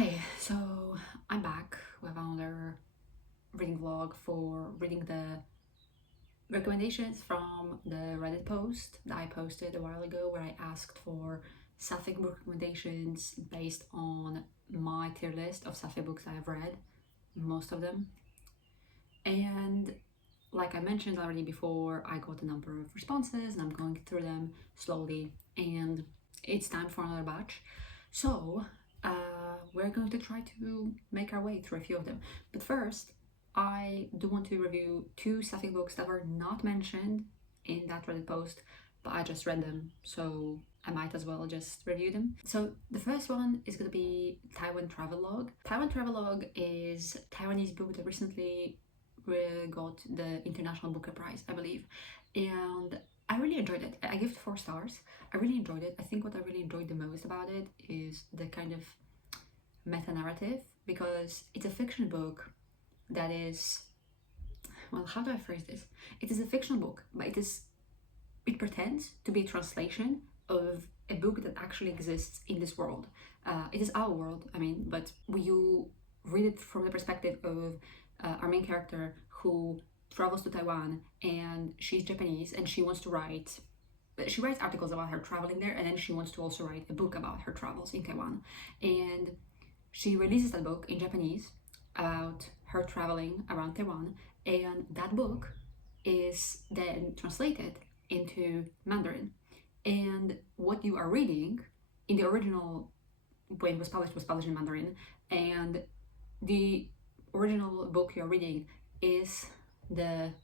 Okay, so I'm back with another reading vlog for reading the recommendations from the Reddit post that I posted a while ago, where I asked for Sapphic book recommendations based on my tier list of Sapphic books I have read, most of them. And like I mentioned already before, I got a number of responses and I'm going through them slowly, and it's time for another batch. So we're going to try to make our way through a few of them. But first, I do want to review two Sapphic books that were not mentioned in that Reddit post, but I just read them, so I might as well just review them. So the first one is going to be Taiwan Travelogue. Taiwan Travelogue is a Taiwanese book that recently got the International Booker Prize, I believe, and I really enjoyed it. I give it 4 stars. I really enjoyed it. I think what I really enjoyed the most about it is the kind of meta-narrative, because it's a fiction book that is, well, how do I phrase this? It is a fictional book, but it pretends to be a translation of a book that actually exists in this world. It is our world, I mean, but you read it from the perspective of our main character, who travels to Taiwan, and she's Japanese and she wants to write. She writes articles about her traveling there, and then she wants to also write a book about her travels in Taiwan. And she releases that book in Japanese about her traveling around Taiwan, and that book is then translated into Mandarin. And what you are reading in the original, when it was published in Mandarin, and the original book you're reading is it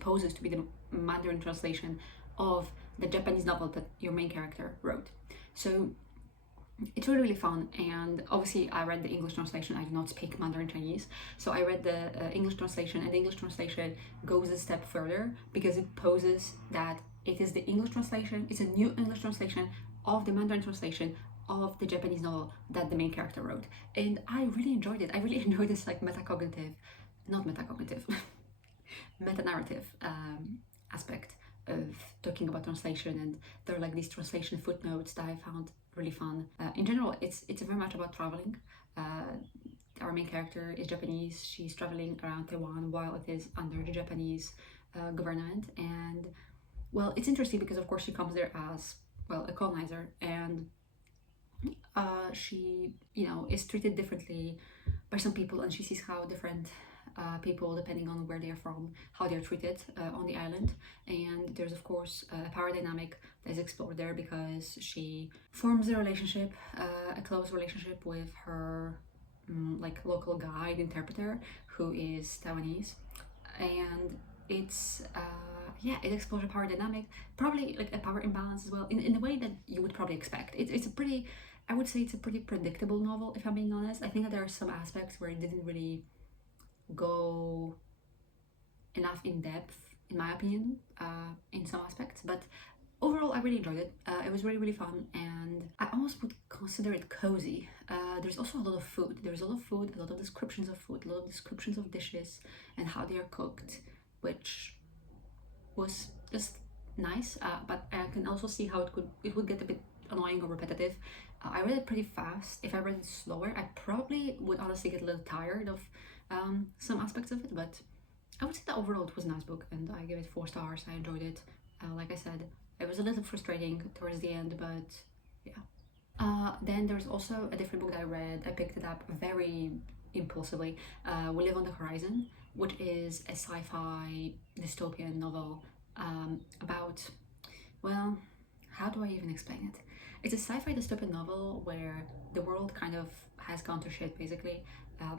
poses to be the Mandarin translation of the Japanese novel that your main character wrote. So it's really, really fun. And obviously I read the English translation. I do not speak Mandarin Chinese, so I read the English translation, and the English translation goes a step further, because it poses that it is the English translation, it's a new English translation of the Mandarin translation of the Japanese novel that the main character wrote. And I really enjoyed it. I really enjoyed this like meta-narrative aspect of talking about translation. And there are like these translation footnotes that I found really fun. In general, it's very much about traveling. Our main character is Japanese. She's traveling around Taiwan while it is under the Japanese government. And well, it's interesting because of course she comes there as, well, a colonizer, and she, is treated differently by some people, and she sees how different people, depending on where they are from, how they are treated on the island. And there's of course a power dynamic that is explored there, because she forms a close relationship with her like local guide interpreter, who is Taiwanese. And it's it explores a power dynamic, probably like a power imbalance as well, in the way that you would probably expect. It's a pretty, I would say it's a pretty predictable novel, if I'm being honest. I think that there are some aspects where it didn't really go enough in depth, in my opinion, in some aspects, but overall I really enjoyed it. It was really, really fun, and I almost would consider it cozy. There's also a lot of food. There's a lot of food, a lot of descriptions of food, a lot of descriptions of dishes and how they are cooked, which was just nice. But I can also see how it would get a bit annoying or repetitive. I read it pretty fast. If I read it slower, I probably would honestly get a little tired of some aspects of it. But I would say that overall it was a nice book, and I give it 4 stars. I enjoyed it. Like I said, it was a little frustrating towards the end, but yeah. Then there's also a different book that I read. I picked it up very impulsively. We Live on the Horizon, which is a sci-fi dystopian novel about, well, how do I even explain it? It's a sci-fi dystopian novel where the world kind of has gone to shit, basically,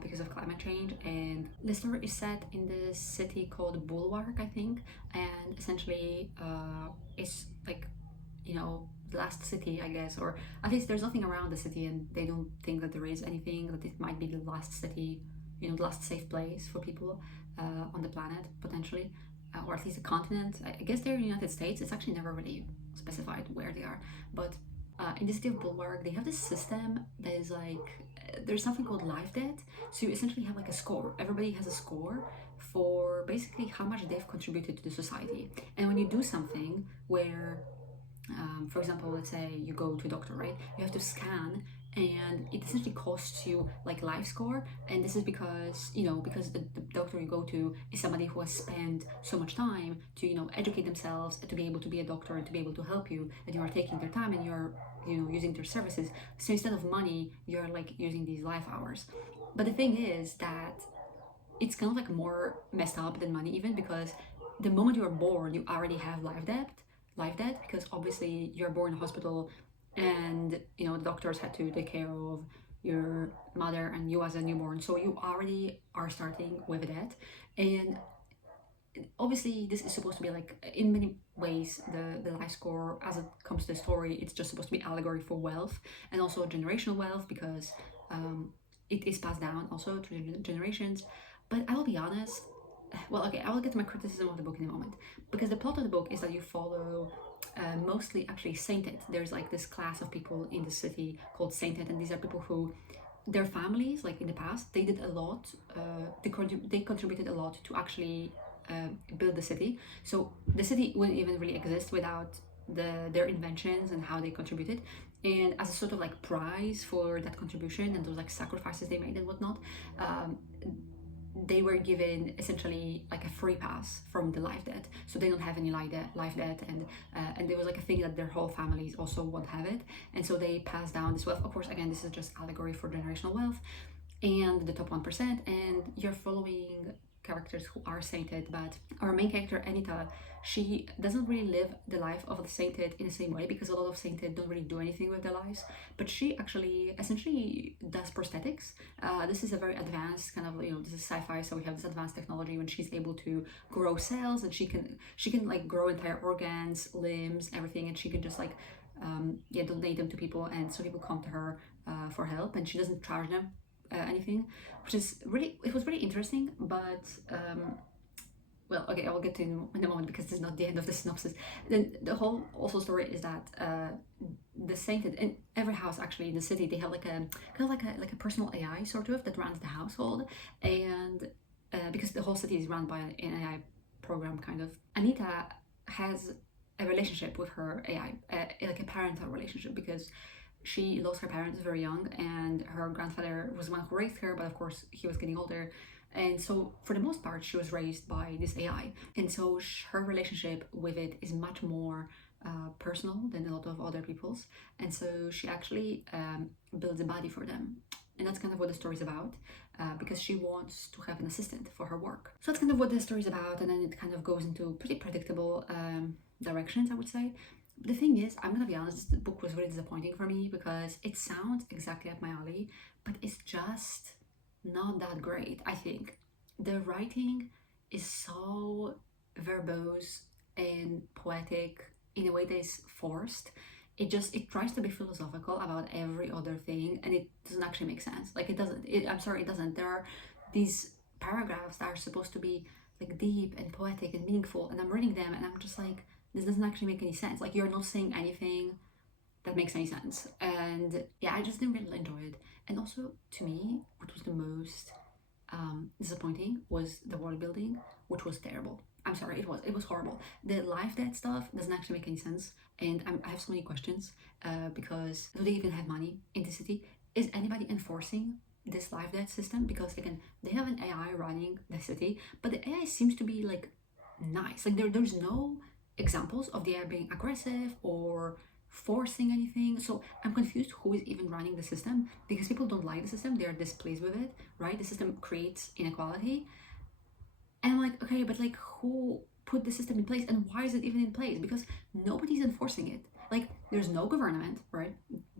because of climate change. And the story is set in this city called Bulwark, I think, and essentially it's like, the last city, I guess, or at least there's nothing around the city, and they don't think that there is anything, that it might be the last city, the last safe place for people on the planet, potentially, or at least a continent. I guess they're in the United States. It's actually never really specified where they are, but in the city of Bulwark, they have this system that is like, there's something called life debt. So you essentially have like a score. Everybody has a score for basically how much they've contributed to the society. And when you do something where, for example, let's say you go to a doctor, right? You have to scan and it essentially costs you like life score. And this is because, you know, because the doctor you go to is somebody who has spent so much time to, you know, educate themselves to be able to be a doctor and to be able to help you, that you are taking their time and you're, you know, using their services. So instead of money, you're like using these life hours. But the thing is that it's kind of like more messed up than money, even, because the moment you're born you already have life debt, because obviously you're born in a hospital, and you know the doctors had to take care of your mother and you as a newborn, so you already are starting with a debt. And obviously this is supposed to be like, in many ways, the life score as it comes to the story, it's just supposed to be allegory for wealth, and also generational wealth, because it is passed down also to generations. But I will be honest, well, okay, I will get to my criticism of the book in a moment, because the plot of the book is that you follow mostly actually sainted. There's like this class of people in the city called sainted, and these are people who, their families, like in the past, they did a lot, they contributed a lot to actually build the city. So the city wouldn't even really exist without their inventions and how they contributed. And as a sort of like prize for that contribution and those like sacrifices they made and whatnot, they were given essentially like a free pass from the life debt, so they don't have any life debt, and there was like a thing that their whole families also won't have it, and so they pass down this wealth. Of course, again, this is just allegory for generational wealth and the top 1%, and you're following characters who are sainted. But our main character Anita, she doesn't really live the life of the sainted in the same way, because a lot of sainted don't really do anything with their lives, but she actually essentially does prosthetics. This is a very advanced kind of, you know, this is sci-fi, so we have this advanced technology when she's able to grow cells, and she can like grow entire organs, limbs, everything, and she can just like donate them to people, and so people come to her for help, and she doesn't charge them anything, which is really, it was really interesting. But well, okay, I will get to in a moment, because this is not the end of the synopsis. Then the whole also story is that the sainted in every house actually in the city, they have like a kind of like a personal AI sort of that runs the household, and because the whole city is run by an AI program kind of. Anita has a relationship with her AI, like a parental relationship, because she lost her parents very young, and her grandfather was the one who raised her, but of course he was getting older, and so for the most part she was raised by this AI, and so her relationship with it is much more personal than a lot of other people's, and so she actually builds a body for them. And that's kind of what the story is about, because she wants to have an assistant for her work. So that's kind of what the story is about, and then it kind of goes into pretty predictable directions, I would say. The thing is, I'm gonna be honest, the book was really disappointing for me, because it sounds exactly up my alley, but it's just not that great. I think the writing is so verbose and poetic in a way that is forced. It tries to be philosophical about every other thing, and it doesn't actually make sense. Like, it doesn't. I'm sorry, it doesn't. There are these paragraphs that are supposed to be like deep and poetic and meaningful, and I'm reading them and I'm just like, this doesn't actually make any sense. Like, you're not saying anything that makes any sense. And yeah, I just didn't really enjoy it. And also, to me, what was the most disappointing was the world building, which was terrible. I'm sorry, it was horrible. The life debt stuff doesn't actually make any sense, and I have so many questions, because do they even have money in the city? Is anybody enforcing this life debt system? Because again, they have an AI running the city, but the AI seems to be like nice. Like, there's no examples of the AI being aggressive or forcing anything. So I'm confused who is even running the system, because people don't like the system, they are displeased with it, right? The system creates inequality, and I'm like, okay, but like, who put the system in place, and why is it even in place? Because nobody's enforcing it. Like, there's no government, right?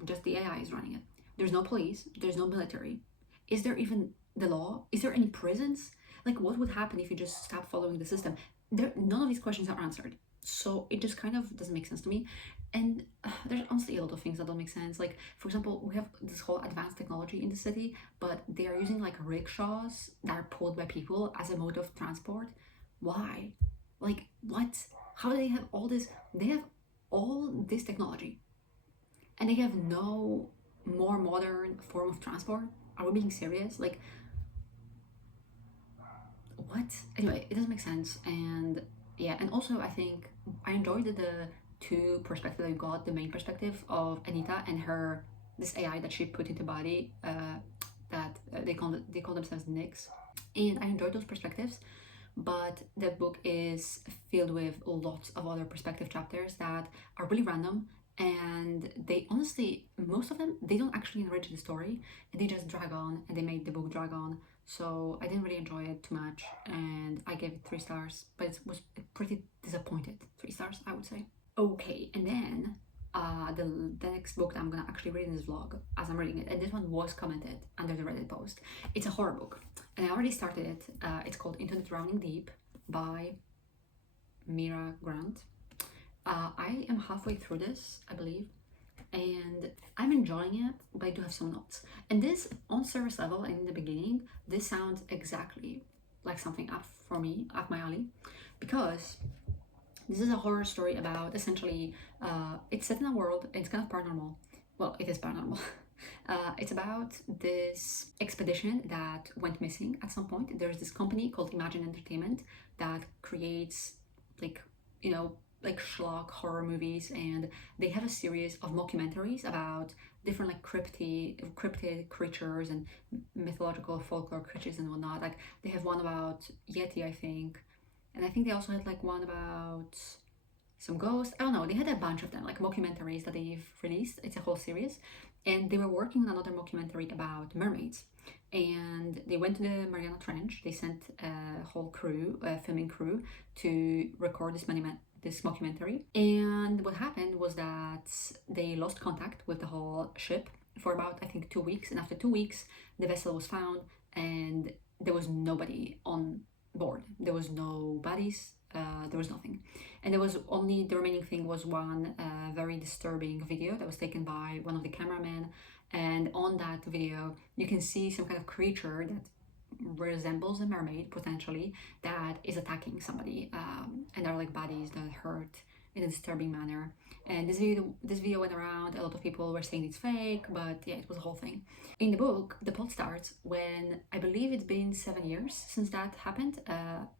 Just the AI is running it. There's no police, there's no military. Is there even the law? Is there any prisons? Like, what would happen if you just stop following the system? None of these questions are answered, so it just kind of doesn't make sense to me. And there's honestly a lot of things that don't make sense. Like, for example, we have this whole advanced technology in the city, but they are using like rickshaws that are pulled by people as a mode of transport. Why? Like, what? How do they have all this? They have all this technology, and they have no more modern form of transport. Are we being serious? Like, what? Anyway, it doesn't make sense. And yeah, and also I think I enjoyed the two perspectives I got. The main perspective of Anita and her this AI that she put into body, that they call themselves Nyx. And I enjoyed those perspectives, but the book is filled with lots of other perspective chapters that are really random, and they honestly, most of them, they don't actually enrich the story, and they just drag on, and they made the book drag on. So I didn't really enjoy it too much, and I gave it 3 stars, but it was pretty disappointed 3 stars, I would say. Okay, and then the next book that I'm gonna actually read in this vlog as I'm reading it, and this one was commented under the Reddit post. It's a horror book, and I already started it. It's called Into the Drowning Deep by Mira Grant. I am halfway through this, I believe, and I'm enjoying it, but I do have some notes. And this, on service level and in the beginning, this sounds exactly like something up for me, up my alley, because this is a horror story about, essentially, it's set in a world, it's kind of paranormal. Well, it is paranormal. It's about this expedition that went missing at some point. There's this company called Imagine Entertainment that creates, like, you know, like schlock horror movies, and they have a series of mockumentaries about different like cryptid creatures and mythological folklore creatures and whatnot. Like they have one about Yeti, I think, and I think they also had like one about some ghosts. I don't know, they had a bunch of them, like mockumentaries that they've released. It's a whole series, and they were working on another mockumentary about mermaids, and they went to the Mariana Trench. They sent a whole crew, a filming crew, to record this mockumentary. And what happened was that they lost contact with the whole ship for about, I think, 2 weeks. And after 2 weeks, the vessel was found, and there was nobody on board. There was no bodies. There was nothing, and there was only, the remaining thing was one very disturbing video that was taken by one of the cameramen. And on that video you can see some kind of creature that resembles a mermaid, potentially, that is attacking somebody, and there are like bodies that hurt in a disturbing manner. And this video went around. A lot of people were saying it's fake, but yeah, it was a whole thing. In the book, the plot starts when, I believe it's been 7 years since that happened.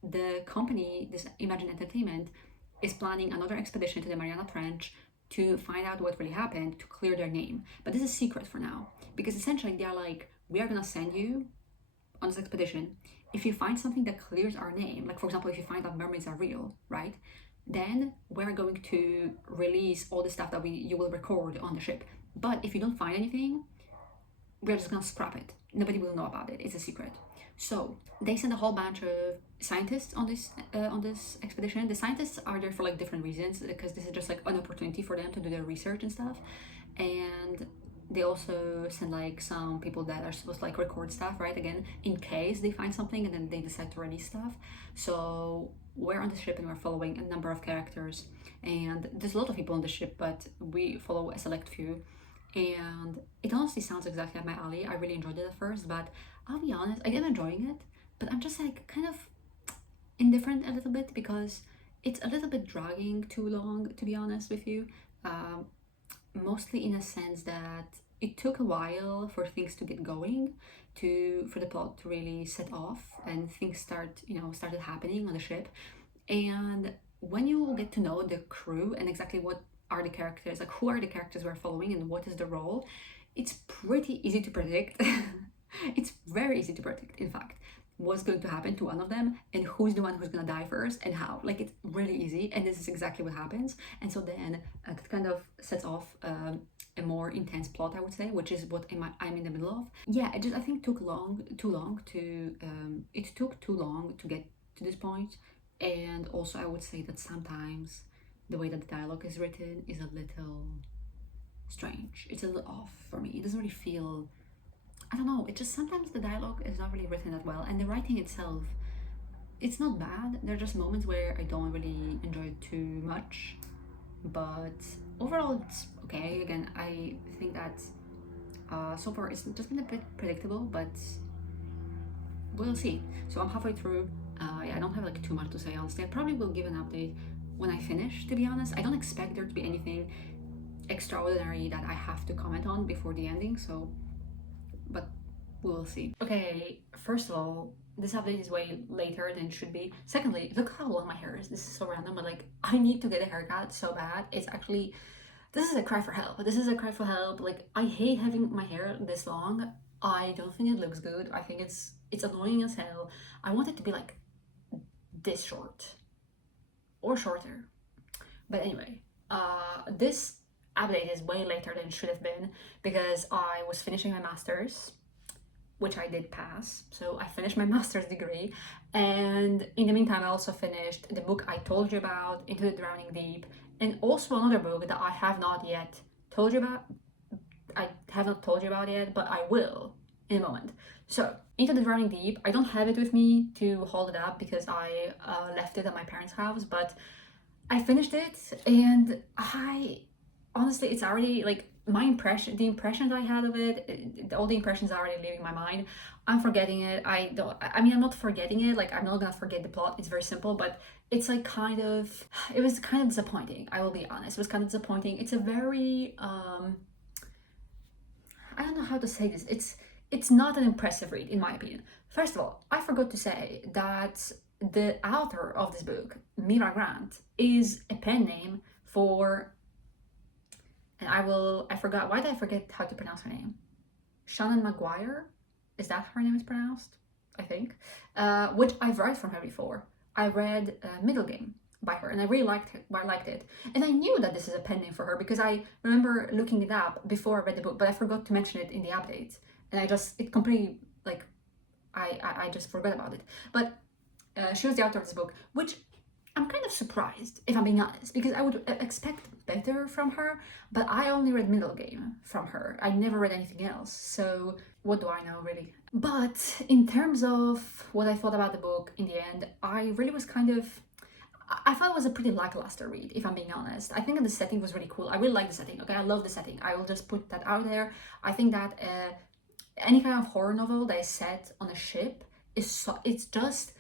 The company, this Imagine Entertainment, is planning another expedition to the Mariana Trench to find out what really happened, to clear their name. But this is secret for now, because essentially they are like, we are gonna send you on this expedition. If you find something that clears our name, like for example, if you find that mermaids are real, right, then we're going to release all the stuff that you will record on the ship. But if you don't find anything, we're just gonna scrap it. Nobody will know about it. It's a secret. So they send a whole bunch of scientists on this expedition. The scientists are there for like different reasons, because this is just like an opportunity for them to do their research and stuff. And they also send like some people that are supposed to like record stuff, right, again, in case they find something and then they decide to release stuff. So we're on the ship and we're following a number of characters, and there's a lot of people on the ship, but we follow a select few. And it honestly sounds exactly up my alley. I really enjoyed it at first, but I'll be honest, I am enjoying it, but I'm just like kind of indifferent a little bit, because it's a little bit dragging too long, to be honest with you. Mostly in a sense that it took a while for things to get going, for the plot to really set off, and things started happening on the ship. And when you get to know the crew and exactly what are the characters, like who are the characters we're following and what is the role, it's pretty easy to predict. It's very easy to predict, in fact, what's going to happen to one of them and who's the one who's gonna die first and how. Like, it's really easy, and this is exactly what happens. And so then it kind of sets off a more intense plot, I would say, which is what I'm in the middle of. Yeah, I think it took too long to get to this point. And also I would say that sometimes the way that the dialogue is written is a little strange. It's a little off for me. It doesn't really feel, I don't know, it just, sometimes the dialogue is not really written that well, and the writing itself, it's not bad. There are just moments where I don't really enjoy it too much, but overall it's okay. Again, I think that so far it's just been a bit predictable, but we'll see. So I'm halfway through. Yeah, I don't have like too much to say, honestly. I probably will give an update when I finish, to be honest. I don't expect there to be anything extraordinary that I have to comment on before the ending, so, but we'll see. Okay, first of all, this update is way later than it should be. Secondly, look how long my hair is. This is so random, but like, I need to get a haircut so bad. It's actually This is a cry for help. This is a cry for help. Like, I hate having my hair this long. I don't think it looks good. I think it's annoying as hell. I want it to be like this short or shorter. But anyway, this update is way later than it should have been because I was finishing my master's, which I did pass. So I finished my master's degree, and in the meantime I also finished the book I told you about, Into the Drowning Deep, and also another book that I have not yet told you about. I have not told you about yet, but I will in a moment. So Into the Drowning Deep, I don't have it with me to hold it up because I left it at my parents' house, but I finished it, and I honestly, it's already like the impressions I had of it, all the impressions are already leaving my mind. I'm forgetting it. I mean, I'm not forgetting it. Like, I'm not gonna forget the plot. It's very simple, but it's like it was kind of disappointing. I will be honest. It was kind of disappointing. It's a very, I don't know how to say this. It's not an impressive read, in my opinion. First of all, I forgot to say that the author of this book, Mira Grant, is a pen name for, and I forgot, why did I forget how to pronounce her name? Shannon Maguire? Is that her name is pronounced? I think. Which I've read from her before. I read Middle Game by her, and I really liked it. And I knew that this is a pen name for her because I remember looking it up before I read the book, but I forgot to mention it in the updates. And it completely, like, I just forgot about it. But she was the author of this book, which I'm kind of surprised, if I'm being honest, because I would expect better from her, but I only read Middle Game from her. I never read anything else, so what do I know, really? But in terms of what I thought about the book, in the end, I really was I thought it was a pretty lackluster read, if I'm being honest. I think that the setting was really cool. I really like the setting, okay? I love the setting. I will just put that out there. I think that any kind of horror novel that is set on a ship it's just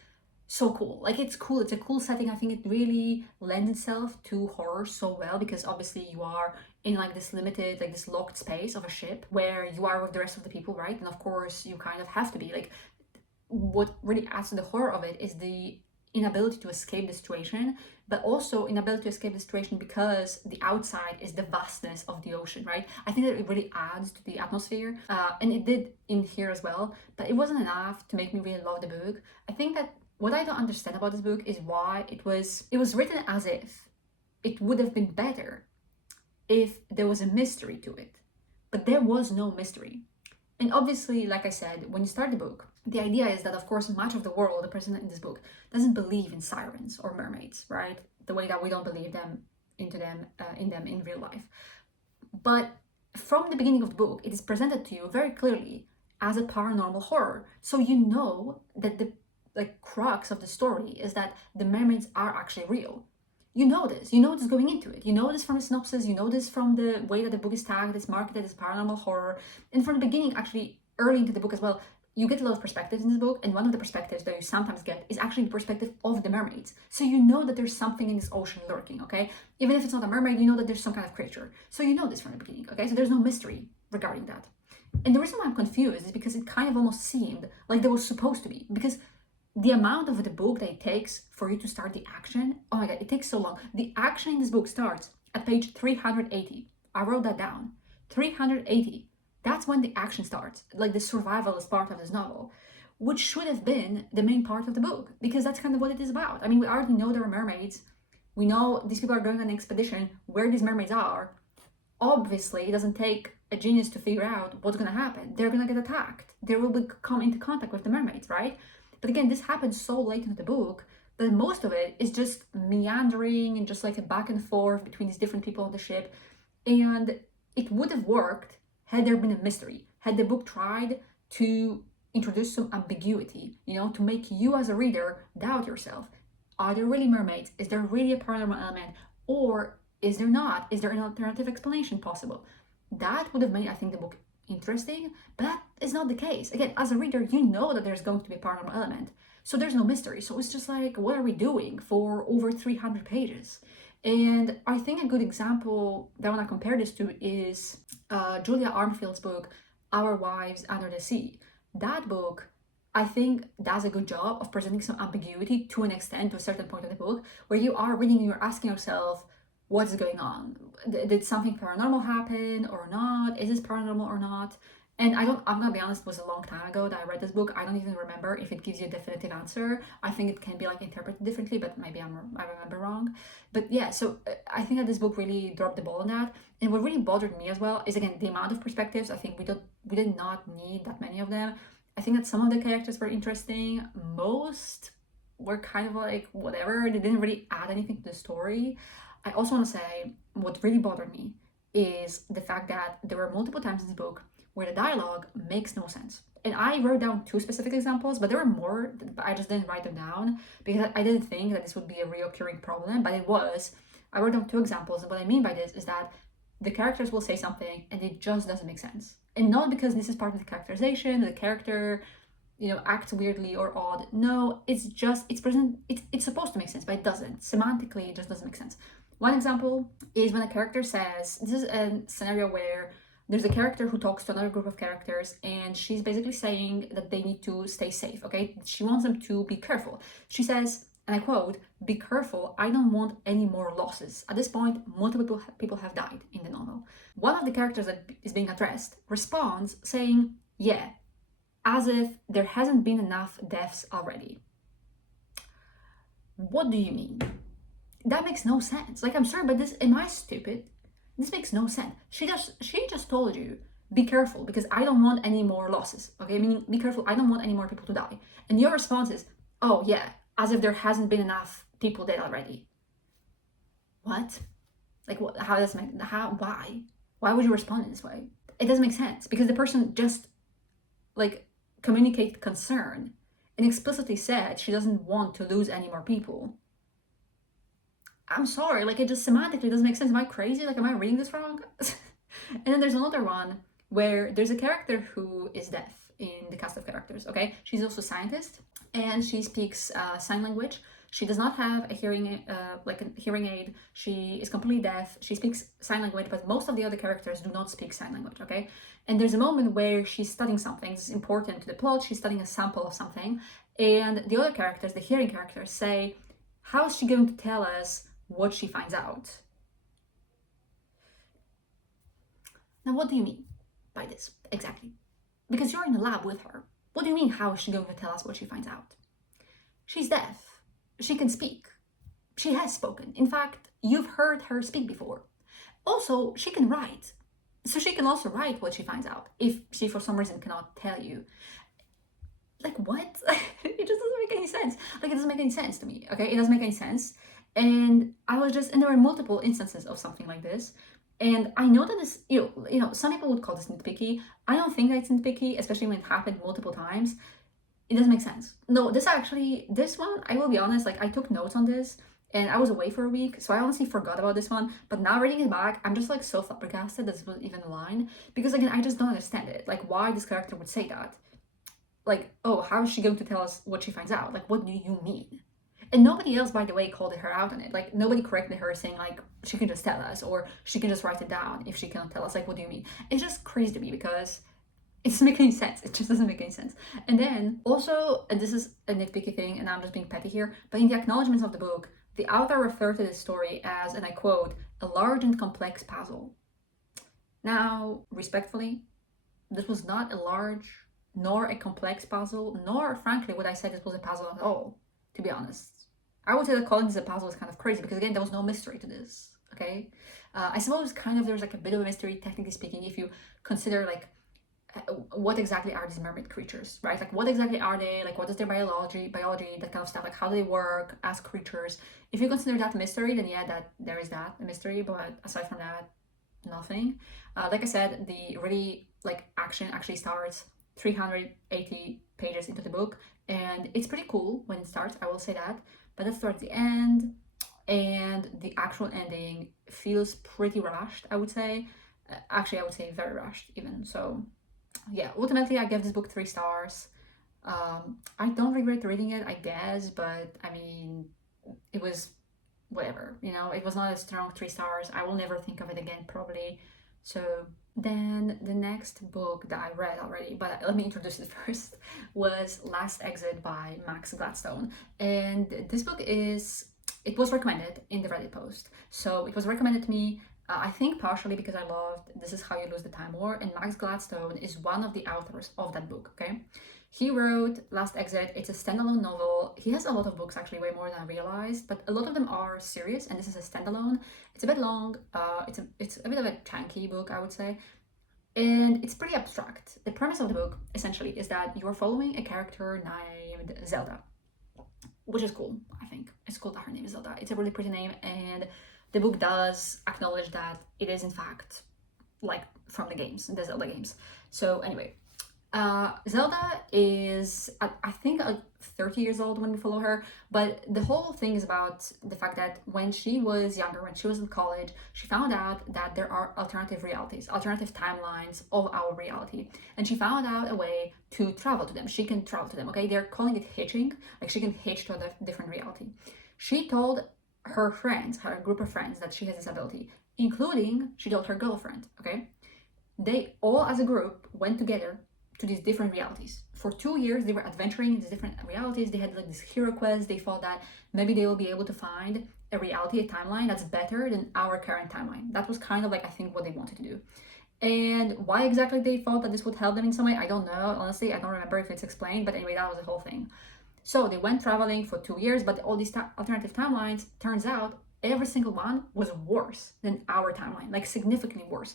so cool. Like, it's cool. It's a cool setting. I think it really lends itself to horror so well because obviously you are in like this limited, like this locked space of a ship where you are with the rest of the people, right? And of course you kind of have to be like, what really adds to the horror of it is the inability to escape the situation, but also inability to escape the situation because the outside is the vastness of the ocean, right? I think that it really adds to the atmosphere, and it did in here as well, but it wasn't enough to make me really love the book. I think that what I don't understand about this book is why it was written as if it would have been better if there was a mystery to it, but there was no mystery. And obviously, like I said, when you start the book, the idea is that, of course, much of the world, the person in this book, doesn't believe in sirens or mermaids, right? The way that we don't believe in them in real life. But from the beginning of the book, it is presented to you very clearly as a paranormal horror. So you know that the crux of the story is that the mermaids are actually real. You know this going into it. You know this from the synopsis, you know this from the way that the book is tagged, it's marketed as paranormal horror. And from the beginning, actually, early into the book as well, you get a lot of perspectives in this book, and one of the perspectives that you sometimes get is actually the perspective of the mermaids. So you know that there's something in this ocean lurking, okay? Even if it's not a mermaid, you know that there's some kind of creature. So you know this from the beginning, okay? So there's no mystery regarding that. And the reason why I'm confused is because it kind of almost seemed like there was supposed to be, because the amount of the book that it takes for you to start the action, oh my god, it takes so long. The action in this book starts at page 380. I wrote that down. 380. That's when the action starts, like the survivalist part of this novel, which should have been the main part of the book, because that's kind of what it is about. I mean, we already know there are mermaids. We know these people are going on an expedition where these mermaids are. Obviously, it doesn't take a genius to figure out what's going to happen. They're going to get attacked. They will come into contact with the mermaids, right? But again, this happens so late into the book that most of it is just meandering and just like a back and forth between these different people on the ship. And it would have worked had there been a mystery, had the book tried to introduce some ambiguity, to make you as a reader doubt yourself. Are there really mermaids? Is there really a paranormal element? Or is there not? Is there an alternative explanation possible? That would have made, I think, the book interesting, but that is not the case. Again, as a reader, you know that there's going to be a paranormal element, so there's no mystery. So it's just like, what are we doing for over 300 pages? And I think a good example that I want to compare this to is Julia Armfield's book, Our Wives Under the Sea. That book, I think, does a good job of presenting some ambiguity to an extent, to a certain point of the book, where you are reading and you're asking yourself, what's going on? Did something paranormal happen or not? Is this paranormal or not? And I'm gonna be honest, it was a long time ago that I read this book. I don't even remember if it gives you a definitive answer. I think it can be like interpreted differently, but maybe I remember wrong. But yeah, so I think that this book really dropped the ball on that. And what really bothered me as well is, again, the amount of perspectives. I think we did not need that many of them. I think that some of the characters were interesting. Most were kind of like whatever. They didn't really add anything to the story. I also want to say what really bothered me is the fact that there were multiple times in this book where the dialogue makes no sense. And I wrote down 2 specific examples, but there were more, but I just didn't write them down because I didn't think that this would be a reoccurring problem, but it was. I wrote down 2 examples, and what I mean by this is that the characters will say something and it just doesn't make sense. And not because this is part of the characterization, the character, acts weirdly or odd. No, it's supposed to make sense, but it doesn't. Semantically, it just doesn't make sense. One example is when a character says, this is a scenario where there's a character who talks to another group of characters, and she's basically saying that they need to stay safe, okay? She wants them to be careful. She says, and I quote, "Be careful, I don't want any more losses." At this point, multiple people have died in the novel. One of the characters that is being addressed responds saying, "Yeah," as if there hasn't been enough deaths already. What do you mean? That makes no sense. Like, I'm sorry, but am I stupid? This makes no sense. She just told you, be careful because I don't want any more losses. Okay, meaning be careful, I don't want any more people to die. And your response is, oh yeah, as if there hasn't been enough people dead already. What? Like, what? How does it make? Why? Why would you respond in this way? It doesn't make sense because the person just like communicated concern and explicitly said she doesn't want to lose any more people. I'm sorry, like, it just semantically doesn't make sense. Am I crazy? Like, am I reading this wrong? And then there's another one where there's a character who is deaf in the cast of characters, okay? She's also a scientist, and she speaks sign language. She does not have a hearing aid. She is completely deaf. She speaks sign language, but most of the other characters do not speak sign language, okay? And there's a moment where she's studying something. This is important to the plot. She's studying a sample of something, and the other characters, the hearing characters, say, how is she going to tell us what she finds out? Now, what do you mean by this exactly? Because you're in the lab with her. What do you mean, how is she going to tell us what she finds out? She's deaf. She can speak. She has spoken. In fact, you've heard her speak before. Also, she can write. So she can also write what she finds out if she for some reason cannot tell you. Like, what? It just doesn't make any sense. Like, it doesn't make any sense to me, okay? It doesn't make any sense. And there were multiple instances of something like this. And I know that this, some people would call this nitpicky. I don't think that it's nitpicky, especially when it happened multiple times. It doesn't make sense. No, this one, I will be honest, like, I took notes on this and I was away for a week, so I honestly forgot about this one. But now reading it back, I'm just like so flabbergasted that this was even a line. Because again, I just don't understand it. Like, why this character would say that. Like, oh, how is she going to tell us what she finds out? Like, what do you mean? And nobody else, by the way, called her out on it. Like, nobody corrected her saying, like, she can just tell us, or she can just write it down if she cannot tell us. Like, what do you mean? It's just crazy to me because it doesn't make any sense. It just doesn't make any sense. And then, also, and this is a nitpicky thing, and I'm just being petty here, but in the acknowledgements of the book, the author referred to this story as, and I quote, a large and complex puzzle. Now, respectfully, this was not a large nor a complex puzzle, nor, frankly, would I say this was a puzzle at all, to be honest. I would say that calling this a puzzle is kind of crazy because, again, there was no mystery to this, okay? I suppose kind of there's like a bit of a mystery, technically speaking, if you consider like what exactly are these mermaid creatures, right? Like, what exactly are they? Like, what is their biology, that kind of stuff? Like, how do they work as creatures? If you consider that a mystery, then yeah, there is a mystery, but aside from that, nothing. Like I said, the really like action actually starts 380 pages into the book, and it's pretty cool when it starts, I will say that. But that's towards the end, and the actual ending feels pretty rushed, I would say. Actually, I would say very rushed even. So yeah, ultimately I gave this book 3 stars. I don't regret reading it, I guess, but I mean, it was whatever, it was not a strong 3 stars. I will never think of it again, probably. So then the next book that I read already, but let me introduce it first, was Last Exit by Max Gladstone. And this book is it was recommended in the Reddit post. So it was recommended to me, I think partially because I loved This Is How You Lose the Time War, and Max Gladstone is one of the authors of that book, okay? He wrote Last Exit. It's a standalone novel. He has a lot of books, actually, way more than I realized, but a lot of them are serious, and this is a standalone. It's a bit long. It's a bit of a chunky book, I would say, and it's pretty abstract. The premise of the book, essentially, is that you are following a character named Zelda, which is cool, I think. It's cool that her name is Zelda. It's a really pretty name, and the book does acknowledge that it is, in fact, like from the games, the Zelda games. So anyway, Zelda is, I think, 30 years old when we follow her, but the whole thing is about the fact that when she was younger, when she was in college, she found out that there are alternative realities, alternative timelines of our reality, and she found out a way to travel to them. She can travel to them, okay? They're calling it hitching, like she can hitch to a different reality. She told her friends, her group of friends, that she has this ability, including she told her girlfriend, okay? They all as a group went together to these different realities. For 2 years, they were adventuring in these different realities. They had like this hero quest. They thought that maybe they will be able to find a reality, a timeline that's better than our current timeline. That was kind of like, I think, what they wanted to do. And why exactly they thought that this would help them in some way, I don't know. Honestly, I don't remember if it's explained, but anyway, that was the whole thing. So they went traveling for 2 years, but all these alternative timelines, turns out every single one was worse than our timeline, like significantly worse,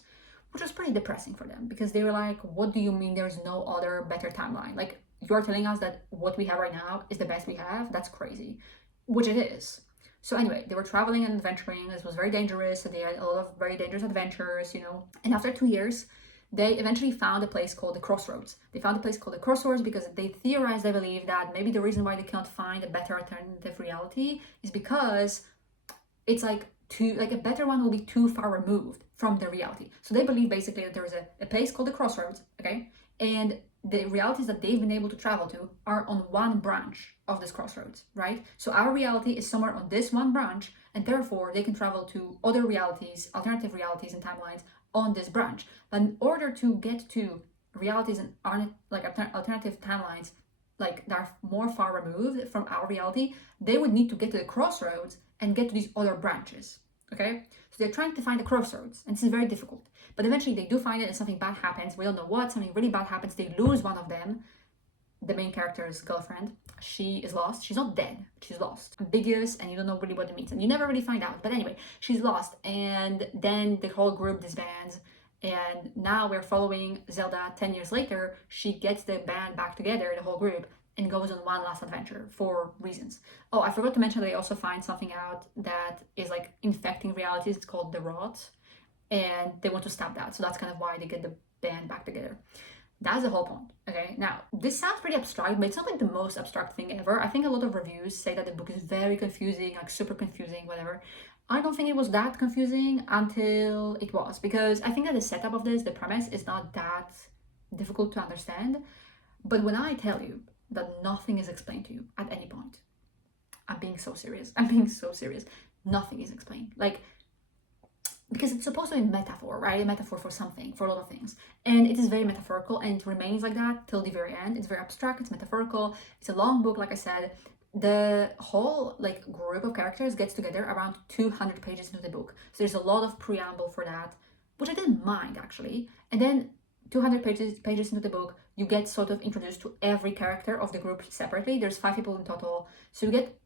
which was pretty depressing for them, because they were like, what do you mean there's no other better timeline? Like, you're telling us that what we have right now is the best we have? That's crazy, which it is. So anyway, they were traveling and adventuring. This was very dangerous. So they had a lot of very dangerous adventures, you know. And after 2 years, they eventually found a place called the Crossroads. They found a place called the Crossroads because they theorized, I believe, that maybe the reason why they cannot find a better alternative reality is because it's like a better one will be too far removed from the reality. So they believe basically that there is a place called the Crossroads, okay? And the realities that they've been able to travel to are on one branch of this crossroads, right? So our reality is somewhere on this one branch, and therefore they can travel to other realities, alternative realities and timelines on this branch. But in order to get to realities and alternative timelines, like that are more far removed from our reality, they would need to get to the crossroads and get to these other branches, okay? So they're trying to find the crossroads, and this is very difficult. But eventually they do find it, and something bad happens. We don't know what, something really bad happens. They lose one of them, the main character's girlfriend. She is lost. She's not dead, she's lost. Ambiguous, and you don't know really what it means, and you never really find out. But anyway, she's lost, and then the whole group disbands. And now we're following Zelda 10 years later. She gets the band back together, the whole group, and goes on one last adventure for reasons. Oh, I forgot to mention that they also find something out that is like infecting realities. It's called the rot, and they want to stop that. So that's kind of why they get the band back together. That's the whole point, okay? Now, this sounds pretty abstract, but it's not like the most abstract thing ever. I think a lot of reviews say that the book is very confusing, like super confusing, whatever. I don't think it was that confusing until it was, because I think that the setup of this, the premise, is not that difficult to understand. But when I tell you that nothing is explained to you at any point, I'm being so serious. Nothing is explained. Like, because it's supposed to be a metaphor, right? A metaphor for something, for a lot of things. And it is very metaphorical, and it remains like that till the very end. It's very abstract, it's metaphorical. It's a long book, like I said. The whole like group of characters gets together around 200 pages into the book. So there's a lot of preamble for that, which I didn't mind actually. And then 200 pages into the book, you get sort of introduced to every character of the group separately. There's 5 people in total. So you get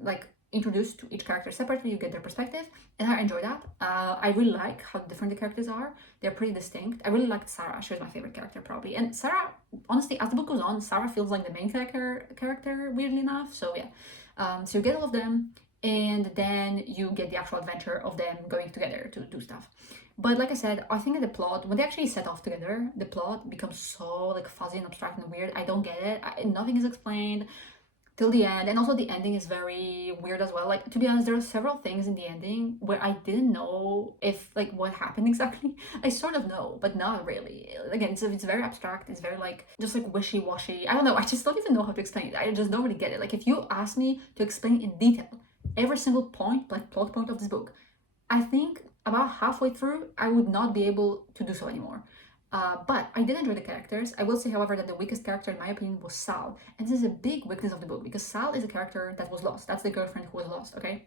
like introduced to each character separately, you get their perspective, and I enjoy that. I really like how different the characters are. They're pretty distinct. I really liked Sarah. She was my favorite character probably. And Sarah, honestly, as the book goes on, Sarah feels like the main character weirdly enough. So yeah, so you get all of them, and then you get the actual adventure of them going together to do stuff. But like I said, I think that the plot, when they actually set off together, the plot becomes so like fuzzy and abstract and weird. I don't get it. Nothing is explained till the end, and also the ending is very weird as well. Like, to be honest, there are several things in the ending where I didn't know if like what happened exactly. I sort of know, but not really. Again, it's very abstract. It's very like just like wishy-washy. I don't know. I just don't even know how to explain it. I just don't really get it. Like, if you ask me to explain in detail every single point, like plot point of this book, I think about halfway through I would not be able to do so anymore. But I did enjoy the characters. I will say, however, that the weakest character, in my opinion, was Sal. And this is a big weakness of the book, because Sal is a character that was lost. That's the girlfriend who was lost, okay?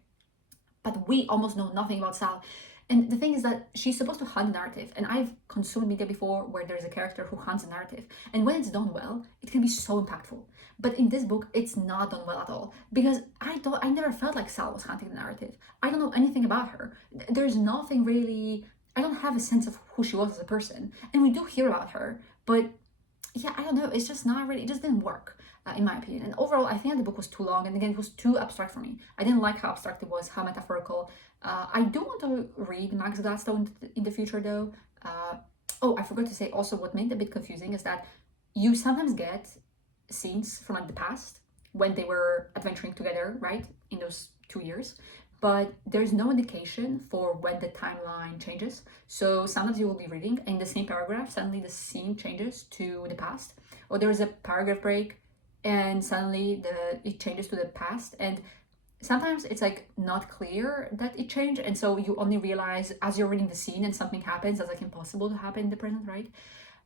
but we almost know nothing about Sal. And the thing is that she's supposed to hunt narrative, and I've consumed media before where there's a character who hunts a narrative, and when it's done well, it can be so impactful. But in this book, it's not done well at all, because I never felt like Sal was hunting the narrative. I don't know anything about her. There's nothing really. I don't have a sense of who she was as a person, and we do hear about her, but yeah, I don't know. It's just not really. It just didn't work, in my opinion. And overall, I think the book was too long, and again, it was too abstract for me. I didn't like how abstract it was, how metaphorical. I do want to read Max Gladstone in the future, though. Oh, I forgot to say also what made it a bit confusing is that you sometimes get scenes from like the past when they were adventuring together, right, in those 2 years, but there's no indication for when the timeline changes. So sometimes you will be reading in the same paragraph, suddenly the scene changes to the past, or there's a paragraph break and suddenly it changes to the past. And sometimes it's like not clear that it changed, and so you only realize as you're reading the scene and something happens that's like impossible to happen in the present, right?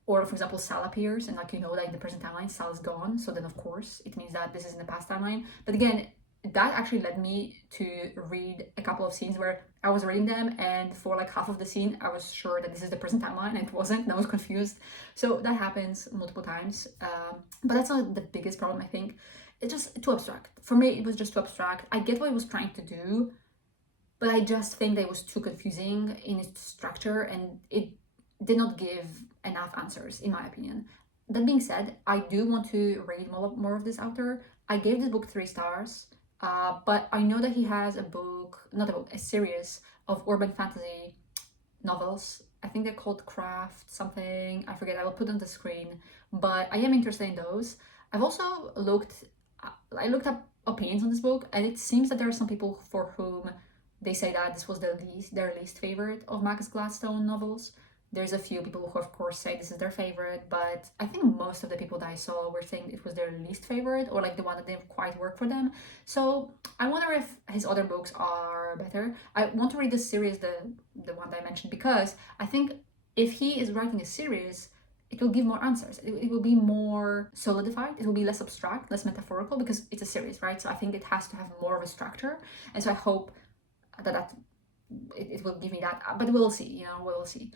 Or for example, Sal appears and like you know that in the present timeline Sal is gone, so then of course it means that this is in the past timeline. But again, that actually led me to read a couple of scenes where I was reading them, and for like half of the scene I was sure that this is the present timeline and it wasn't, and I was confused. So that happens multiple times, but that's not the biggest problem. I think it's just too abstract for me. It was just too abstract. I get what it was trying to do, but I just think that it was too confusing in its structure, and it did not give enough answers, in my opinion. That being said, I do want to read more of this author. I gave this book 3 stars, but I know that he has a series of urban fantasy novels. I think they're called Craft something. I forget. I will put on the screen. But I am interested in those. I've also I looked up opinions on this book, and it seems that there are some people for whom they say that this was their least favorite of Max Gladstone novels. There's a few people who, of course, say this is their favorite, but I think most of the people that I saw were saying it was their least favorite, or like the one that didn't quite work for them. So I wonder if his other books are better. I want to read this series, the one that I mentioned, because I think if he is writing a series, it will give more answers. It will be more solidified. It will be less abstract, less metaphorical, because it's a series, right? So I think it has to have more of a structure. And so I hope that it will give me that, but we'll see, we'll see.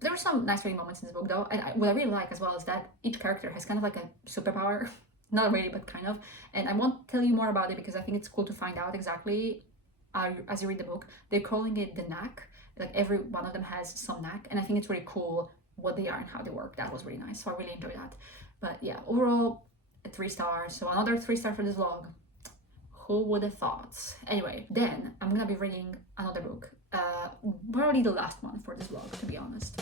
There were some nice reading moments in this book, though, and what I really like as well is that each character has kind of like a superpower. Not really, but kind of. And I won't tell you more about it because I think it's cool to find out exactly as you read the book. They're calling it the knack. Like every one of them has some knack, and I think it's really cool what they are and how they work. That was really nice, so I really enjoyed that. But yeah, overall, 3 stars. So another 3 star for this vlog. Who would have thought? Anyway, then I'm gonna be reading another book. Probably the last one for this vlog, to be honest.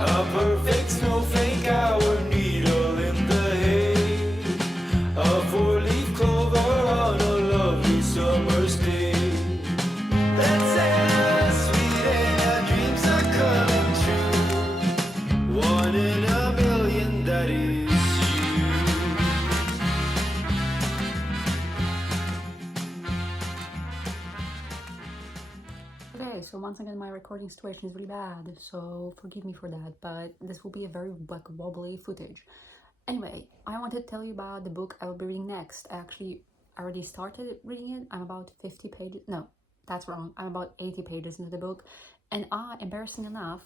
A perfect snowflake, our needle in the hay. A four-leaf clover on a lovely summer's day. That's us, sweet, and our dreams are coming true. One in a million, that is you. Okay, so once again my recording situation is really bad, so forgive me for that, but this will be a very like wobbly footage. Anyway, I want to tell you about the book I will be reading next. I actually already started reading it. I'm about 50 pages, no, that's wrong, I'm about 80 pages into the book, and I, embarrassing enough,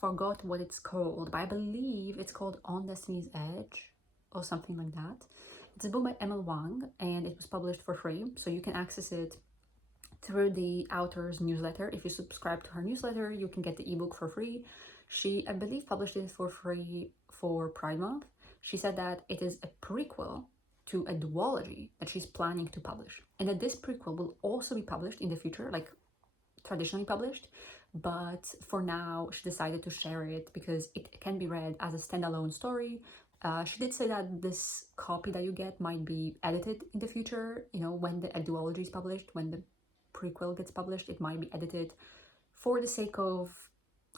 forgot what it's called, but I believe it's called On Destiny's Edge or something like that. It's a book by Emma Wang, and it was published for free, so you can access it through the author's newsletter. If you subscribe to her newsletter, you can get the ebook for free. She, I believe, published it for free for Pride Month. She said that it is a prequel to a duology that she's planning to publish, and that this prequel will also be published in the future, like traditionally published, but for now she decided to share it because it can be read as a standalone story. She did say that this copy that you get might be edited in the future, when the duology is published, when the prequel gets published, it might be edited for the sake of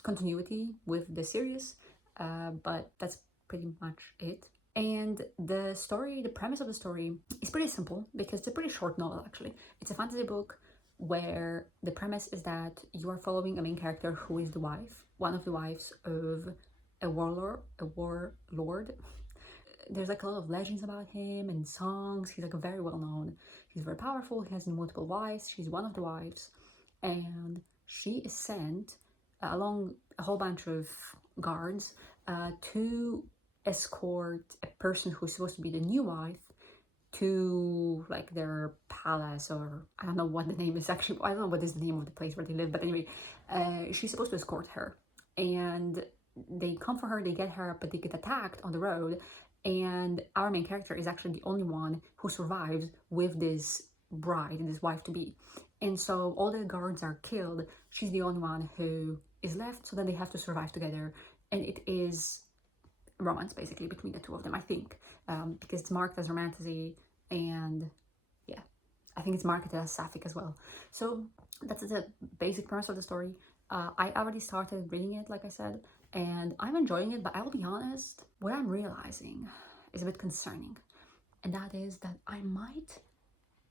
continuity with the series, but that's pretty much it. And the story, the premise of the story is pretty simple because it's a pretty short novel actually. It's a fantasy book where the premise is that you are following a main character who is the wife, one of the wives of a warlord. There's like a lot of legends about him and songs. He's like very well known. He's very powerful. He has multiple wives. She's one of the wives, and she is sent along a whole bunch of guards to escort a person who's supposed to be the new wife to like their palace, or I don't know what the name is actually. I don't know what is the name of the place where they live, but anyway, she's supposed to escort her, and they come for her. They get her, but they get attacked on the road, and our main character is actually the only one who survives with this bride and this wife to be. And so all the guards are killed. She's the only one who is left, so then they have to survive together, and it is romance basically between the two of them, I think, because it's marked as romantasy, and yeah, I think it's marketed as Sapphic as well. So that's the basic premise of the story. I already started reading it, like I said, and I'm enjoying it, but I will be honest, what I'm realizing is a bit concerning, and that is that I might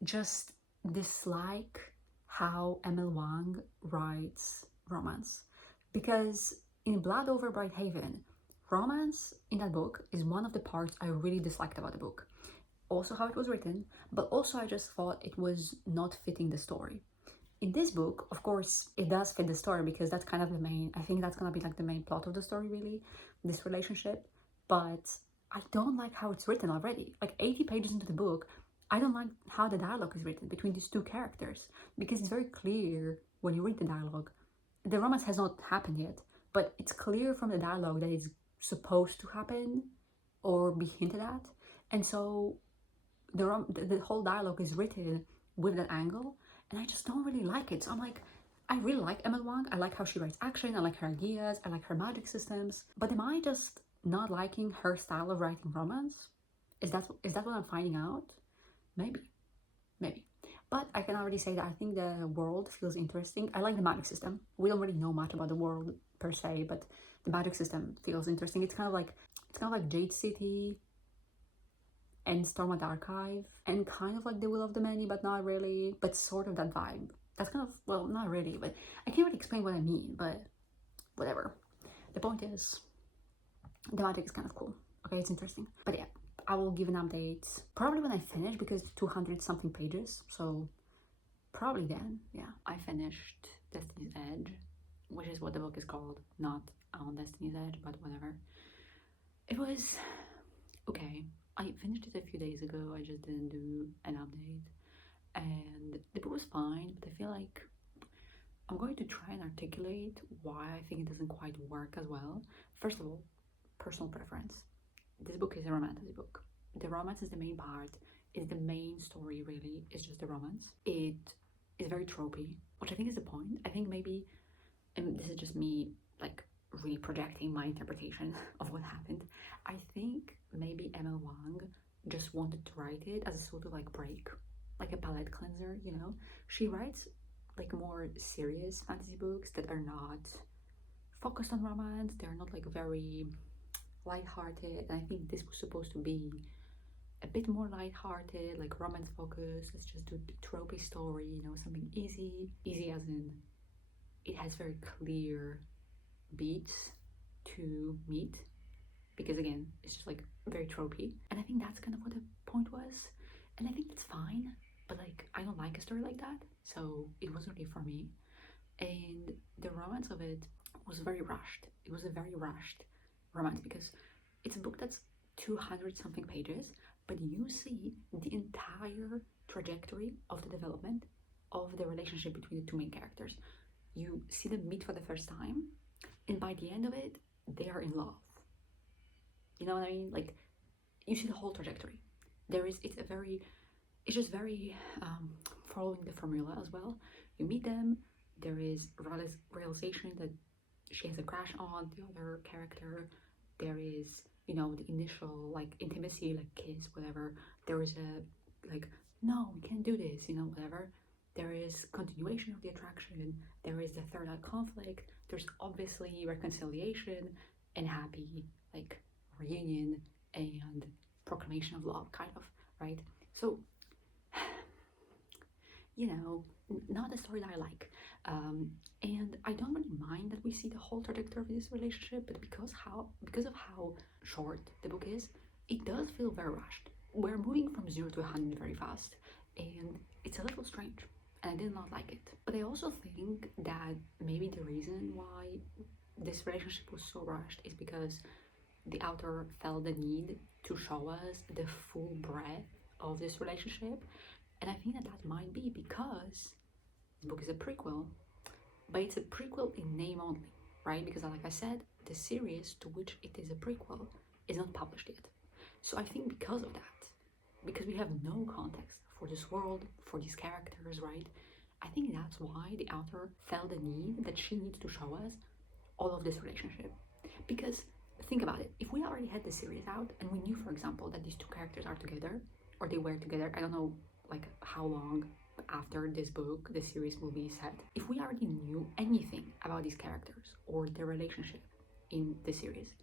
just dislike how ML Wang writes romance, because in Blood Over Bright Haven, romance in that book is one of the parts I really disliked about the book. Also how it was written, but also I just thought it was not fitting the story. In this book, of course, it does fit the story because that's kind of the main, I think that's gonna be like the main plot of the story really, this relationship, but I don't like how it's written already. Like 80 pages into the book, I don't like how the dialogue is written between these two characters, because it's very clear when you read the dialogue. The romance has not happened yet, but it's clear from the dialogue that it's supposed to happen or be hinted at, and so the whole dialogue is written with that angle, and I just don't really like it. So I'm like, I really like Emma Wang. I like how she writes action. I like her ideas. I like her magic systems. But am I just not liking her style of writing romance? Is that what I'm finding out? Maybe. But I can already say that I think the world feels interesting. I like the magic system. We don't really know much about the world per se, but the magic system feels interesting. It's kind of like Jade City and Stormlight Archive, and kind of like the Will of the Many, but not really, but sort of that vibe. That's kind of, well, not really, but I can't really explain what I mean, but whatever. The point is, the magic is kind of cool. Okay, it's interesting. But yeah, I will give an update probably when I finish, because it's 200 something pages, so probably then. Yeah, I finished Destiny's Edge, which is what the book is called, not On Destiny's Edge, but whatever. It was okay. I finished it a few days ago. I just didn't do an update, and the book was fine, but I feel like I'm going to try and articulate why I think it doesn't quite work as well. First of all, personal preference. This book is a romantic book. The romance is the main part, is the main story really, it's just the romance. It is very tropey, which I think is the point. I think maybe, and this is just me like really projecting my interpretation of what happened. I think maybe Emma Wang just wanted to write it as a sort of like break, like a palette cleanser, you know? She writes like more serious fantasy books that are not focused on romance, they're not like very lighthearted, and I think this was supposed to be a bit more lighthearted, like romance focused. Let's just do the tropey story, you know, something easy as in it has very clear beats to meet, because again, it's just like very tropey, and I think that's kind of what the point was, and I think it's fine, but like I don't like a story like that, so it wasn't really for me. And the romance of it was very rushed. It was a very rushed romance, because it's a book that's 200 something pages, but you see the entire trajectory of the development of the relationship between the two main characters. You see them meet for the first time, and by the end of it, they are in love. You know what I mean? Like, you see the whole trajectory. It's just very following the formula as well. You meet them, there is realization that she has a crush on the other character. There is, you know, the initial like intimacy, like kiss, whatever. There is a like, no, we can't do this, you know, whatever. There is continuation of the attraction. There is the third act conflict. There's obviously reconciliation and happy like reunion and proclamation of love, kind of, right? So, you know, not a story that I like. And I don't really mind that we see the whole trajectory of this relationship, but because of how short the book is, it does feel very rushed. We're moving from 0 to 100 very fast, and it's a little strange, and I did not like it. But I also think that maybe the reason why this relationship was so rushed is because the author felt the need to show us the full breadth of this relationship. And I think that that might be because this book is a prequel, but it's a prequel in name only, right? Because, like I said, the series to which it is a prequel is not published yet. So I think because of that, because we have no context for this world, for these characters, right? I think that's why the author felt the need that she needs to show us all of this relationship. Because think about it, if we already had the series out and we knew, for example, that these two characters are together, or they were together, I don't know like how long after this book the series will be set. If we already knew anything about these characters or their relationship in the series,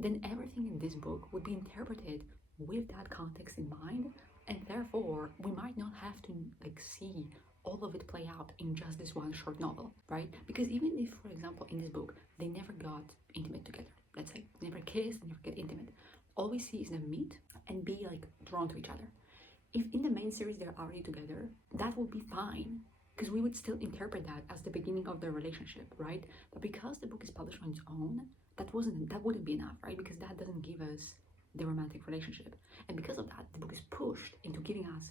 then everything in this book would be interpreted with that context in mind, and therefore we might not have to like see all of it play out in just this one short novel, right? Because even if, for example, in this book they never got intimate together, let's say, they never kissed, they never get intimate, all we see is them meet and be like drawn to each other. If in the main series they're already together, that would be fine, because we would still interpret that as the beginning of their relationship, right? But because the book is published on its own, that wouldn't be enough, right? Because that doesn't give us the romantic relationship. And because of that, the book is pushed into giving us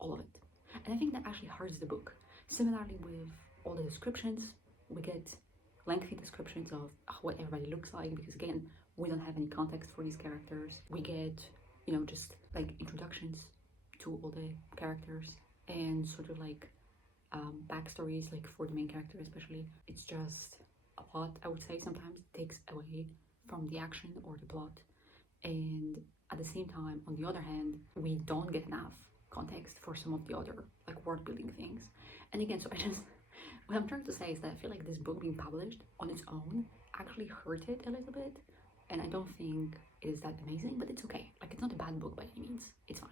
all of it. And I think that actually hurts the book. Similarly with all the descriptions, we get lengthy descriptions of what everybody looks like, because again, we don't have any context for these characters. We get, just like introductions to all the characters and sort of like backstories, like for the main character especially. It's just a lot, I would say. Sometimes it takes away from the action or the plot, and at the same time, on the other hand, we don't get enough context for some of the other like world building things. And again, so what I'm trying to say is that I feel like this book being published on its own actually hurt it a little bit, and I don't think it is that amazing, but it's okay. Like, it's not a bad book by any means, it's fine.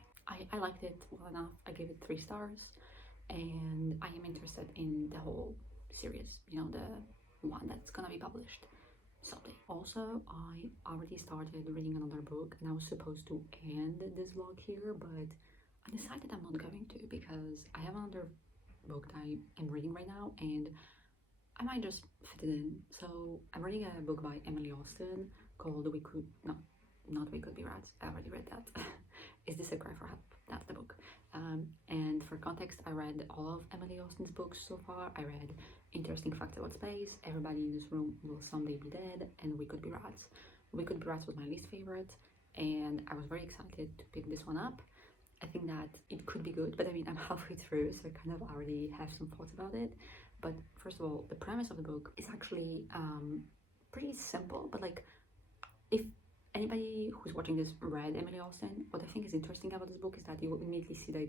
I liked it well enough. I gave it 3 stars, and I am interested in the whole series, the one that's gonna be published someday. Also, I already started reading another book, and I was supposed to end this vlog here, but I decided I'm not going to, because I have another book that I am reading right now, and I might just fit it in. So I'm reading a book by Emily Austen called Not We Could Be Rats. I already read that. Is This a Cry for Help? That's the book. And for context, I read all of Emily Austen's books so far. I read Interesting Facts About Space, Everybody in This Room Will Someday Be Dead, and We Could Be Rats. We Could Be Rats was my least favorite, and I was very excited to pick this one up. I think that it could be good, but I mean, I'm halfway through, so I kind of already have some thoughts about it. But first of all, the premise of the book is actually pretty simple, but like, if anybody who's watching this read Emily Austen, what I think is interesting about this book is that you will immediately see that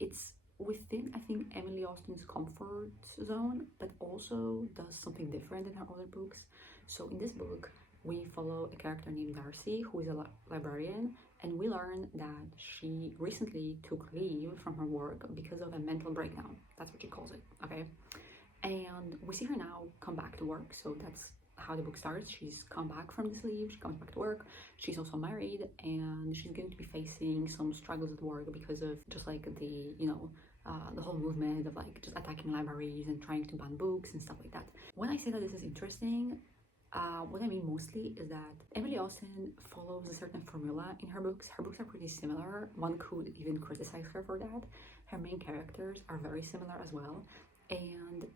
it's within, I think, Emily Austen's comfort zone, but also does something different than her other books. So in this book, we follow a character named Darcy, who is a librarian, and we learn that she recently took leave from her work because of a mental breakdown. That's what she calls it, okay? And we see her now come back to work, so that's how the book starts. She's come back from this leave, she comes back to work. She's also married, and she's going to be facing some struggles at work because of just like the whole movement of like just attacking libraries and trying to ban books and stuff like that. When I say that this is interesting, what I mean mostly is that Emily Austen follows a certain formula in her books. Her books are pretty similar. One could even criticize her for that. Her main characters are very similar as well, and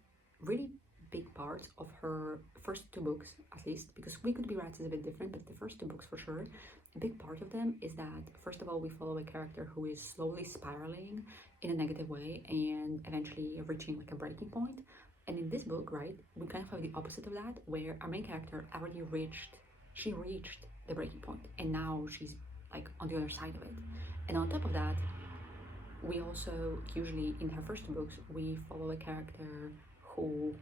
really big parts of her first 2 books, at least, because We Could Be Rats is a bit different, but the first 2 books for sure, a big part of them is that, first of all, we follow a character who is slowly spiraling in a negative way and eventually reaching like a breaking point. And in this book, right, we kind of have the opposite of that, where our main character already reached the breaking point, and now she's like on the other side of it. And on top of that, we also usually, in her first 2 books, we follow a character who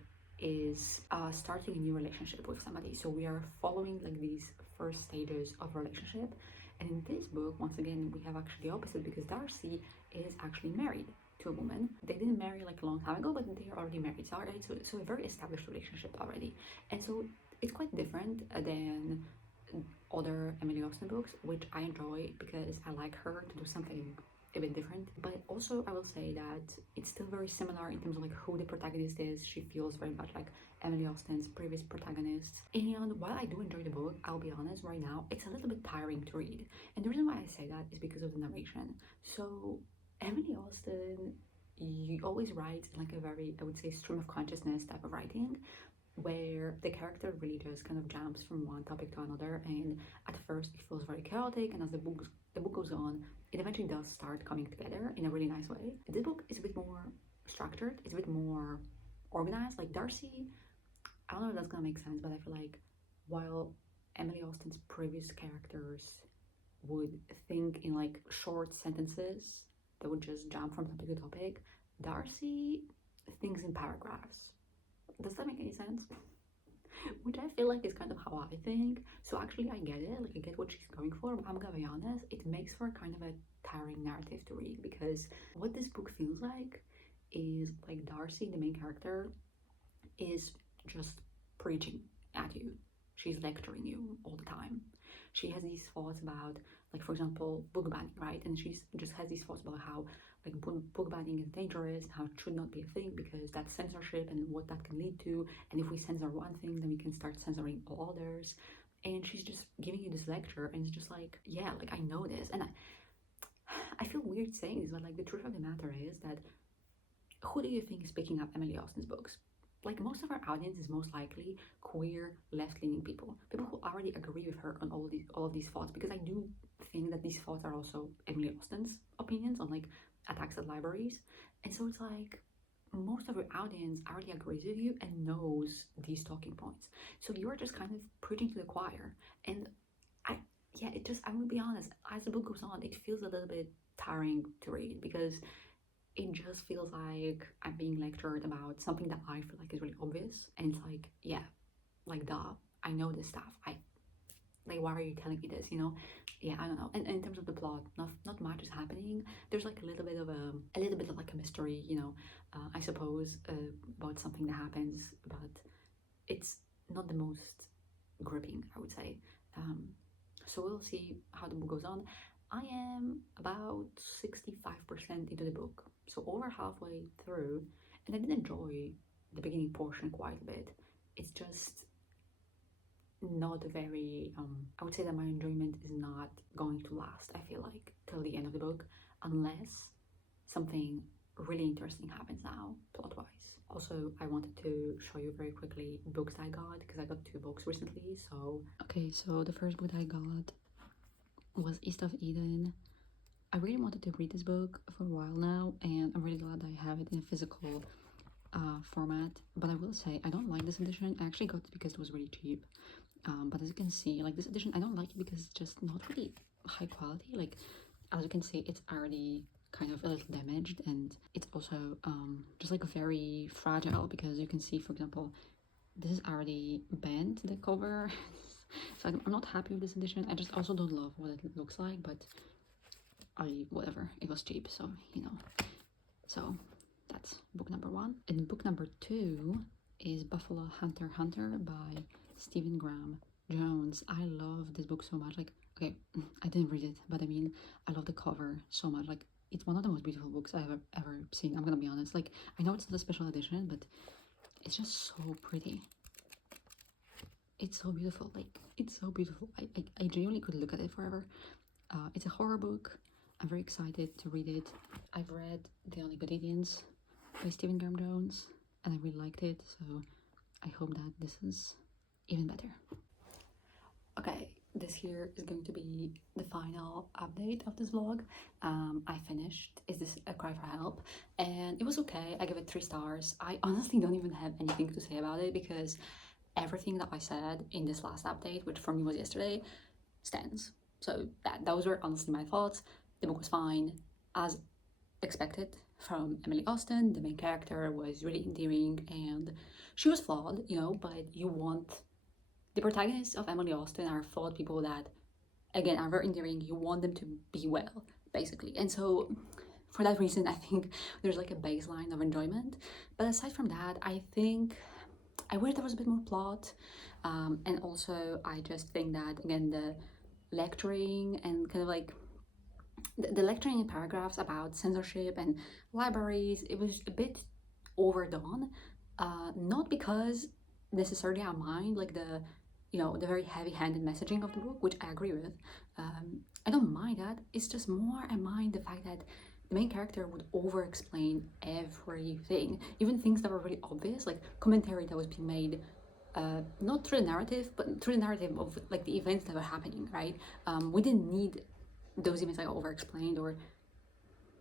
is starting a new relationship with somebody. So we are following like these first stages of relationship. And in this book, once again, we have actually the opposite, because Darcy is actually married to a woman. They didn't marry like a long time ago, but they are already married. So a very established relationship already. And so it's quite different than other Emily Austen books, which I enjoy because I like her to do something a bit different. But also I will say that it's still very similar in terms of like who the protagonist is. She feels very much like Emily Austen's previous protagonist. And while I do enjoy the book, I'll be honest, right now it's a little bit tiring to read. And the reason why I say that is because of the narration. So Emily Austen, you always writes in like a very, I would say, stream of consciousness type of writing, where the character really just kind of jumps from one topic to another, and at first it feels very chaotic, and as the book goes on, it eventually does start coming together in a really nice way. This book is a bit more structured, it's a bit more organized. Like Darcy, I don't know if that's gonna make sense, but I feel like while Emily Austen's previous characters would think in like short sentences that would just jump from topic to topic, Darcy thinks in paragraphs. Does that make any sense? Which I feel like is kind of how I think. So actually I get it, like I get what she's going for, but I'm gonna be honest, it makes for kind of a tiring narrative to read, because what this book feels like is like Darcy, the main character, is just preaching at you. She's lecturing you all the time. She has these thoughts about, like, for example, book banning, right? And she's just has these thoughts about how like book banning is dangerous, how it should not be a thing because that's censorship and what that can lead to. And if we censor one thing, then we can start censoring all others. And she's just giving you this lecture, and it's just like, yeah, like I know this, and I feel weird saying this, but like the truth of the matter is that who do you think is picking up Emily Austen's books? Like most of our audience is most likely queer, left-leaning people who already agree with her on all of these thoughts, because I do think that these thoughts are also Emily Austen's opinions on like attacks at libraries. And so it's like most of your audience already agrees with you and knows these talking points. So you're just kind of preaching to the choir. And I will be honest, as the book goes on, it feels a little bit tiring to read, because it just feels like I'm being lectured about something that I feel like is really obvious. And it's like, yeah, like duh, I know this stuff. Like, why are you telling me this, you know? Yeah, I don't know. And in terms of the plot, not much is happening. There's like a little bit of like a mystery, you know, I suppose, about something that happens, but it's not the most gripping, I would say. So we'll see how the book goes on. I am about 65% into the book, so over halfway through, and I did enjoy the beginning portion quite a bit. It's just not very, I would say that my enjoyment is not going to last, I feel like, till the end of the book, unless something really interesting happens now, plot-wise. Also, I wanted to show you very quickly books I got, because I got 2 books recently, so... Okay, so the first book I got was East of Eden. I really wanted to read this book for a while now, and I'm really glad I have it in a physical format. But I will say, I don't like this edition. I actually got it because it was really cheap. But as you can see, like this edition, I don't like it because it's just not really high quality. Like, as you can see, it's already kind of a little damaged, and it's also just like very fragile, because you can see, for example, this is already bent, the cover. So I'm not happy with this edition. I just also don't love what it looks like, but whatever, it was cheap, so you know. So that's book number 1. And book number 2 is Buffalo Hunter by Stephen Graham Jones. I love this book so much. Like, okay, I didn't read it, but I mean, I love the cover so much. Like, it's one of the most beautiful books I've ever seen. I'm gonna be honest. Like, I know it's not a special edition, but it's just so pretty. It's so beautiful. Like, it's so beautiful. I genuinely could look at it forever. It's a horror book. I'm very excited to read it. I've read The Only Good Indians by Stephen Graham Jones, and I really liked it, so I hope that this is even better. Okay, this here is going to be the final update of this vlog. I finished Is This a Cry for Help? And it was okay. I give it 3 stars. I honestly don't even have anything to say about it, because everything that I said in this last update, which for me was yesterday, stands. So those were honestly my thoughts. The book was fine, as expected. from Emily Austen. The main character was really endearing and she was flawed, you know, but you want the protagonists of Emily Austen are flawed people that, again, are very endearing. You want them to be well, basically. And so, for that reason, I think there's like a baseline of enjoyment. But aside from that, I think I wish there was a bit more plot. And also, I just think that, again, the lecturing and kind of like the lecturing in paragraphs about censorship and libraries, it was a bit overdone. Not because necessarily I mind like the, you know, the very heavy-handed messaging of the book, which I agree with. I don't mind that. It's just more I mind the fact that the main character would over-explain everything, even things that were really obvious, like commentary that was being made, not through the narrative, but through the narrative of like the events that were happening, right? We didn't need those events like over-explained or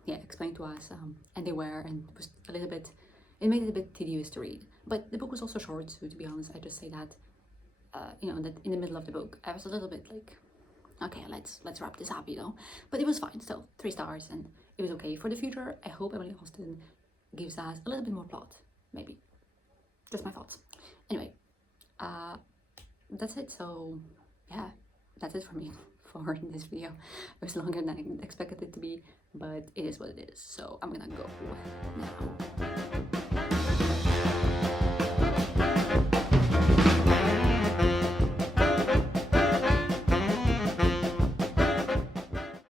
explained to us, and they were, and it was a little bit, it made it a bit tedious to read. But the book was also short, so to be honest, I just say that, you know, that in the middle of the book, I was a little bit like, okay, let's wrap this up, you know. But it was fine, still 3 stars, and it was okay. For the future, I hope Emily Austen gives us a little bit more plot, maybe. Just my thoughts. Anyway, that's it. So yeah, that's it for me for this video. It was longer than I expected it to be, but it is what it is. So I'm gonna go